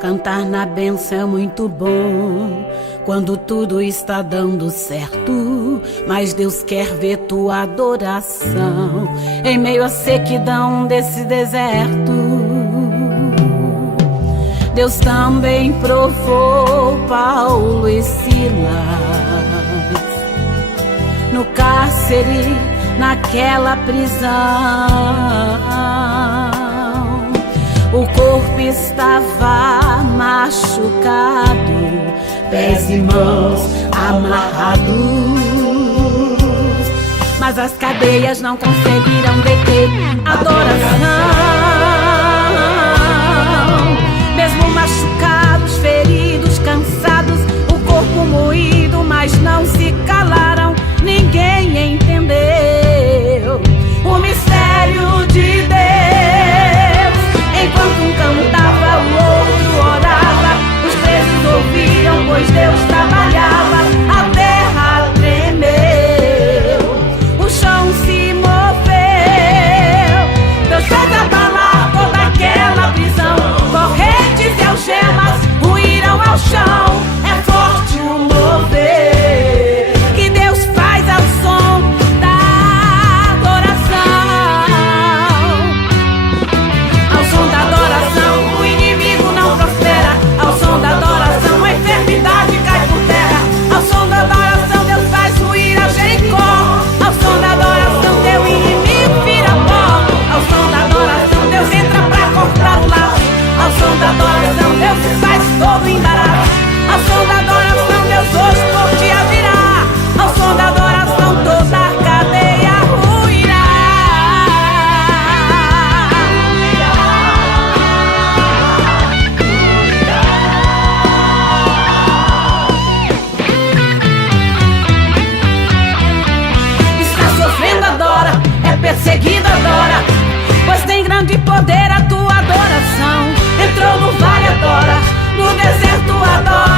Cantar na bênção é muito bom quando tudo está dando certo, mas Deus quer ver tua adoração em meio à sequidão desse deserto. Deus também provou Paulo e Silas no cárcere, naquela prisão. O corpo estava machucado, pés e mãos amarrados, mas as cadeias não conseguiram deter a adoração. Mesmo machucados, feridos, cansados, o corpo moído, mas não se calaram. Ninguém entendeu o mistério de Deus. Enquanto um cantava, o outro orava, os presos ouviam, pois Deus trabalhava. A terra tremeu, o chão se moveu. Deus fez abalar toda aquela prisão, correntes e algemas ruíram ao chão. É forte o mover que Deus faz ao som da adoração. Ao som da adoração o inimigo não prospera. Ao som da adoração a enfermidade cai por terra. Ao som da adoração Deus faz ruir a Jericó. Ao som da adoração teu inimigo vira pó. Ao som da adoração Deus entra pra cortar o laço. Ao som da adoração Deus se faz todo embaraço. Ao som da adoração Deus hoje por ti virá. Ao som da adoração toda a cadeia ruirá. Está sofrendo, adora, é perseguido, adora, pois tem grande poder a tua adoração. Entrou no vale, adora, no deserto, adora.